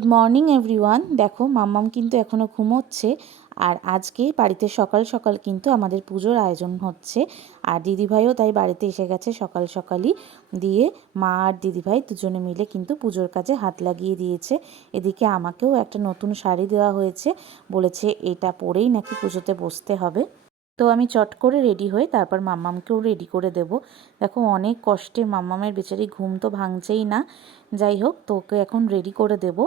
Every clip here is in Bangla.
Good morning everyone. দেখো মাম্মাম কিন্তু এখনও ঘুমোচ্ছে। আর আজকে বাড়িতে সকাল সকাল কিন্তু আমাদের পুজোর আয়োজন হচ্ছে। আর দিদিভাইও তাই বাড়িতে এসে গেছে সকাল সকালই। দিয়ে মা আর দিদিভাই দুজনে মিলে কিন্তু পুজোর কাজে হাত লাগিয়ে দিয়েছে। এদিকে আমাকেও একটা নতুন শাড়ি দেওয়া হয়েছে, বলেছে এটা পরেই নাকি পুজোতে বসতে হবে। তো আমি চট করে রেডি হয়ে তারপর মাম্মামকেও রেডি করে দেব। দেখো অনেক কষ্টে মাম্মামের বেচারি ঘুম তো ভাঙছেই না। যাই হোক, তো ওকে এখন রেডি করে দেব।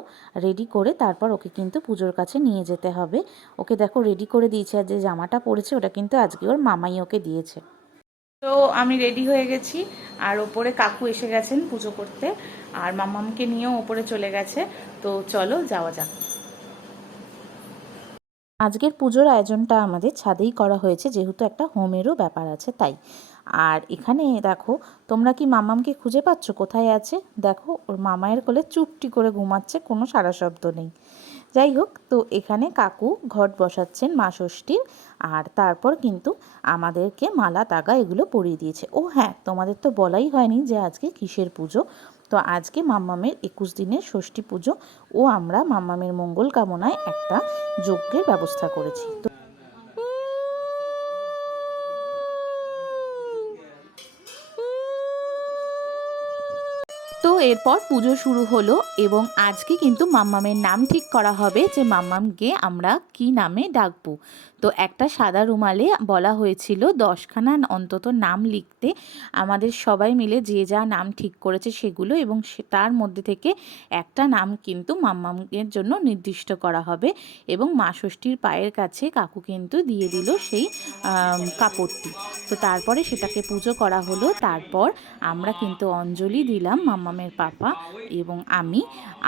রেডি করে তারপর ওকে কিন্তু পুজোর কাছে নিয়ে যেতে হবে। ওকে দেখো রেডি করে দিয়েছে, আর যে জামাটা পরেছে ওটা কিন্তু আজকে ওর মামাই ওকে দিয়েছে। তো আমি রেডি হয়ে গেছি, আর ওপরে কাকু এসে গেছেন পুজো করতে, আর মাম্মামকে নিয়েও ওপরে চলে গেছে। তো চলো যাওয়া যাক। আজকের পুজোর আয়োজনটা আমাদের ছাদেই করা হয়েছে, যেহেতু একটা হোমেরও ব্যাপার আছে তাই। আর এখানে দেখো, তোমরা কি মামামকে খুঁজে পাচ্ছ কোথায় আছে? দেখো ওর মামায়ের কোলে চুপটি করে ঘুমাচ্ছে, কোনো সারা শব্দ নেই। যাই হোক, তো এখানে কাকু ঘট বসাচ্ছেন মা ষষ্ঠীর। আর তারপর কিন্তু আমাদেরকে মালা তাগা এগুলো পরিয়ে দিয়েছে। ও হ্যাঁ, তোমাদের তো বলাই হয়নি যে আজকে কিসের পুজো। তো আজকে মাম্মামের 21 দিনের ষষ্ঠী পুজো, ও আমরা মাম্মামের মঙ্গল কামনায় একটা যজ্ঞের ব্যবস্থা করেছি। তো এরপর পুজো শুরু হলো, এবং আজকে কিন্তু মাম্মামের নাম ঠিক করা হবে যে মাম্মামকে আমরা কি নামে ডাকবো। তো একটা সাদা রুমালে বলা হয়েছিল 10খানা অন্তত নাম লিখতে। আমাদের সবাই মিলে যে যা নাম ঠিক করেছে সেগুলো, এবং তার মধ্যে থেকে একটা নাম কিন্তু মাম্মামের জন্য নির্দিষ্ট করা হবে। এবং মা ষষ্ঠীর পায়ের কাছে কাকু কিন্তু দিয়ে দিল সেই কাপড়টি। তো তারপরে সেটাকে পুজো করা হলো। তারপর আমরা কিন্তু অঞ্জলি দিলাম মাম্মামের পাপা এবং আমি।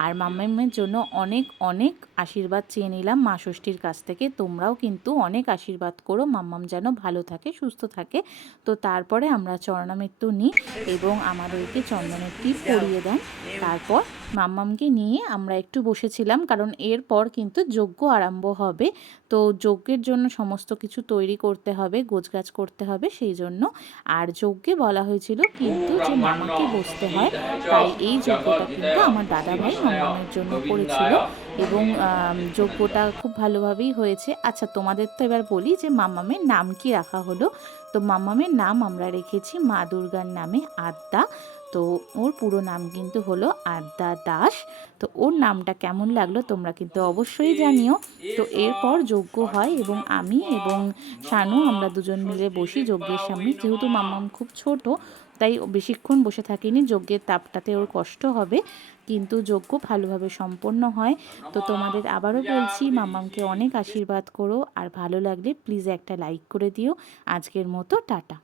আর মাম্মামের জন্য অনেক অনেক আশীর্বাদ চেয়ে নিলাম মা ষষ্ঠীর কাছ থেকে। তোমরাও কিন্তু অনেক আশীর্বাদ করো মাম্মাম যেন ভালো থাকে, সুস্থ থাকে। তো তারপরে আমরা চরণামৃত্যু নিই এবং আমাদেরকে চন্দনের টিপ পরিয়ে দেন। তারপর মাম্মামকে নিয়ে আমরা একটু বসেছিলাম, কারণ এরপর কিন্তু যজ্ঞ আরম্ভ হবে। তো যজ্ঞের জন্য সমস্ত কিছু তৈরি করতে হবে, গোছগাছ করতে হবে সেই জন্য। আর যজ্ঞে বলা হয়েছিল কিন্তু যে মামাকে বসতে হয়, তাই এই যজ্ঞটা কিন্তু আমার দাদাভাই মাম্মামের জন্য করেছিল। এবং যজ্ঞটা খুব ভালোভাবেই হয়েছে। আচ্ছা, তোমাদের তো এবার বলি যে মাম্মামের নাম কি রাখা হলো। তো মাম্মামের নাম আমরা রেখেছি মা দুর্গার নামে আদ্যা। তো ওর পুরো নাম কিন্তু হলো আদ্যা দাস। তো ওর নামটা কেমন লাগলো তোমরা কিন্তু অবশ্যই জানিও। তো এরপর যজ্ঞ হয়, এবং আমি এবং শানু আমরা দুজন মিলে বসি যজ্ঞের সামনে। যেহেতু মাম্মাম খুব ছোট, তাই বেশিক্ষণ বসে থাকিনি, যজ্ঞের তাপটাতে ওর কষ্ট হবে, কিন্তু যজ্ঞ ভালোভাবে সম্পন্ন হয়। তো তোমাদের আবারও বলছি, মাম্মামকে অনেক আশীর্বাদ করো, আর ভালো লাগলে প্লিজ একটা লাইক করে দিও। আজকের মতো টাটা।